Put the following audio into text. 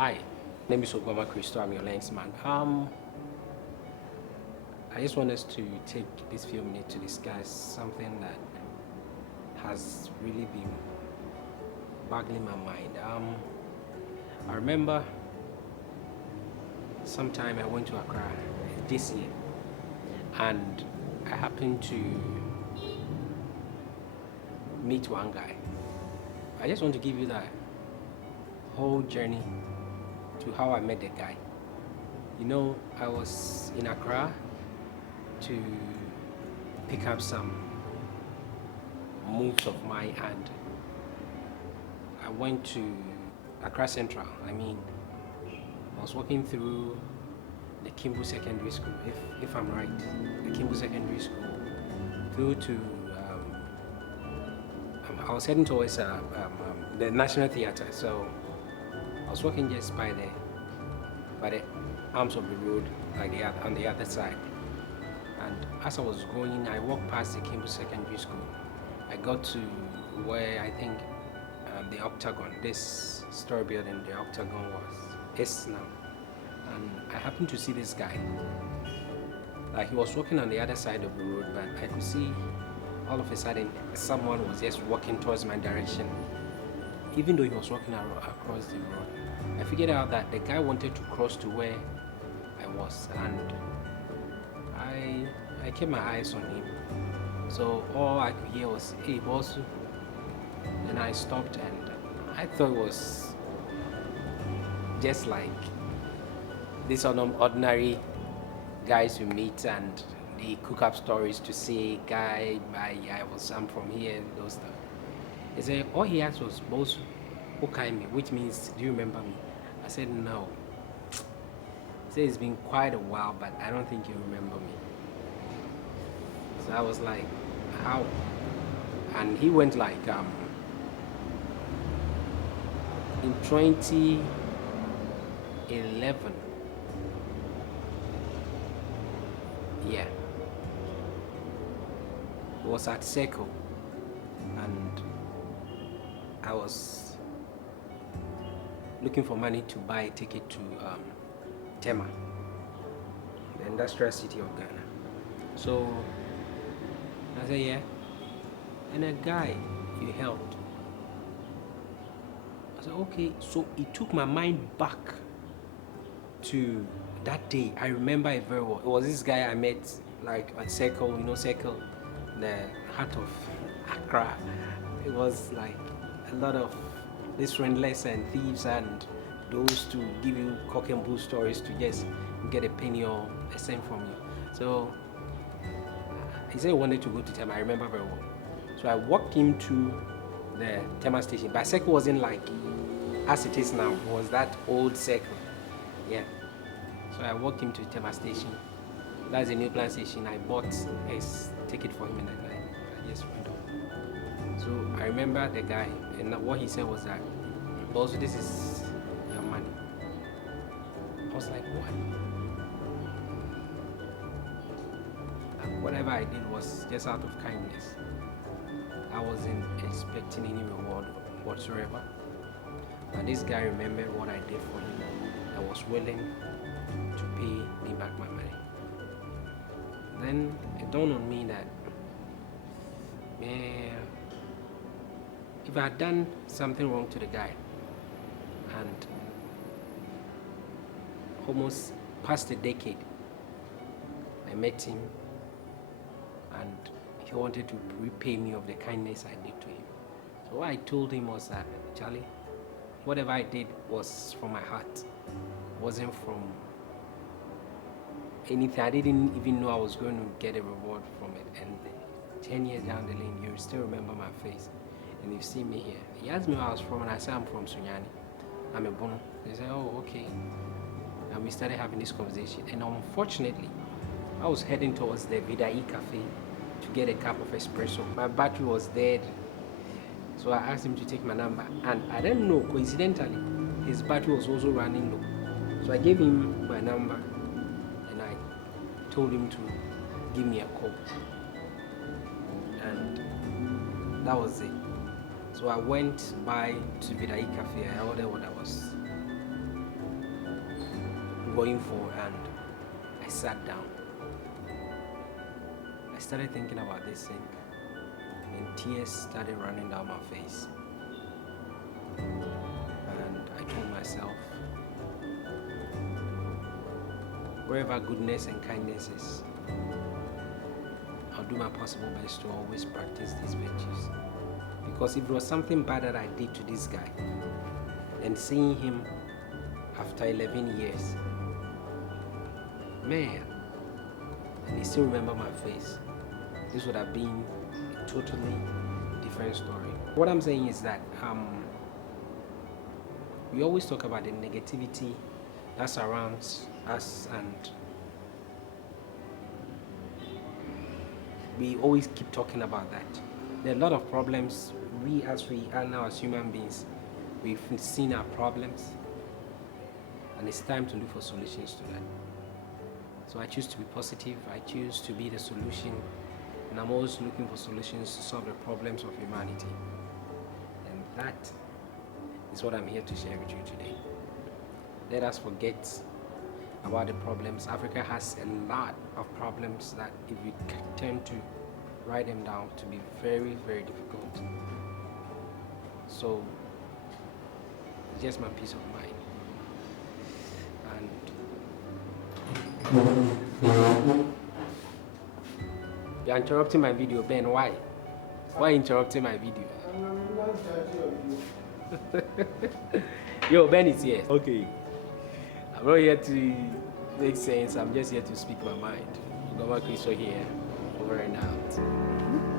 Hi, name is Obama Christo. I'm your landsman. I just want us to take this few minutes to discuss something that has really been boggling my mind. I remember sometime I went to Accra this year, and I happened to meet one guy. I just want to give you that whole journey to how I met the guy. I was in Accra to pick up some moves of mine, and I went to Accra Central. I was walking through the Kimbu Secondary School, if I'm right, the Kimbu Secondary School, through to I was heading towards the National Theatre. So I was walking just by the arms of the road, like on the other side. And as I was going, I walked past the Kimbu Secondary School. I got to where I think the Octagon, this store building, the Octagon is now. And I happened to see this guy. Like, he was walking on the other side of the road, but I could see all of a sudden someone was just walking towards my direction, even though he was walking across the road. I figured out that the guy wanted to cross to where I was, and I kept my eyes on him. So all I could hear was, "Hey, boss." Then I stopped, and I thought it was just like these ordinary guys you meet, and they cook up stories to say, "Guy, I'm from here," those stuff. He said all he asked was, "Boss, who kind me?" Which means, "Do you remember me?" I said, "No." He said, "It's been quite a while, but I don't think you remember me." So I was like, "How?" And he went like, in 2011, yeah, it was at Seco, and I was looking for money to buy a ticket to Tema, the industrial city of Ghana. So I said, "Yeah." And a guy you helped. I said, "Okay." So it took my mind back to that day. I remember it very well. It was this guy I met like at Circle, Circle, the heart of Accra. It was like a lot of these friendless and thieves and those to give you cock and bull stories to just get a penny or a cent from you. So he said he wanted to go to Tema. I remember very well. So I walked him to the Tema station. But Circle wasn't like as it is now. It was that old Circle. Yeah. So I walked him to Tema station. That's a new plan station. I bought his ticket for him, and I just went on. So I remember the guy, and what he said was that, "Also, this is your money." I was like, "What?" Whatever I did was just out of kindness. I wasn't expecting any reward whatsoever. But this guy remembered what I did for him and was willing to pay me back my money. Then it dawned on me that, man, if I had done something wrong to the guy and almost past a decade, I met him and he wanted to repay me of the kindness I did to him. So what I told him was that, "Charlie, whatever I did was from my heart. It wasn't from anything. I didn't even know I was going to get a reward from it. And 10 years down the lane, you still remember my face. And you see me here." He asked me where I was from, and I said, "I'm from Sunyani. I'm a Bono." He said, "Oh, okay." And we started having this conversation. And unfortunately, I was heading towards the Vidai Cafe to get a cup of espresso. My battery was dead. So I asked him to take my number. And I didn't know, coincidentally, his battery was also running low. So I gave him my number, and I told him to give me a call. And that was it. So I went by to Vidai Cafe. I ordered what I was going for, and I sat down. I started thinking about this thing, and tears started running down my face. And I told myself, wherever goodness and kindness is, I'll do my possible best to always practice these virtues. Because if it was something bad that I did to this guy, and seeing him after 11 years, man, and he still remember my face, this would have been a totally different story. What I'm saying is that we always talk about the negativity that surrounds us, and we always keep talking about that. There are a lot of problems. We are now as human beings, we've seen our problems, and it's time to look for solutions to that. So I choose to be positive. I choose to be the solution, and I'm always looking for solutions to solve the problems of humanity. And that is what I'm here to share with you today. Let us forget about the problems. Africa has a lot of problems that, if we tend to write them down, to be very, very difficult. So it's just my peace of mind. And you're interrupting my video, Ben. Why? Why interrupting my video? Yo, Ben is here. Okay. I'm not here to make sense. I'm just here to speak my mind. Goma Kristo here. Over and out.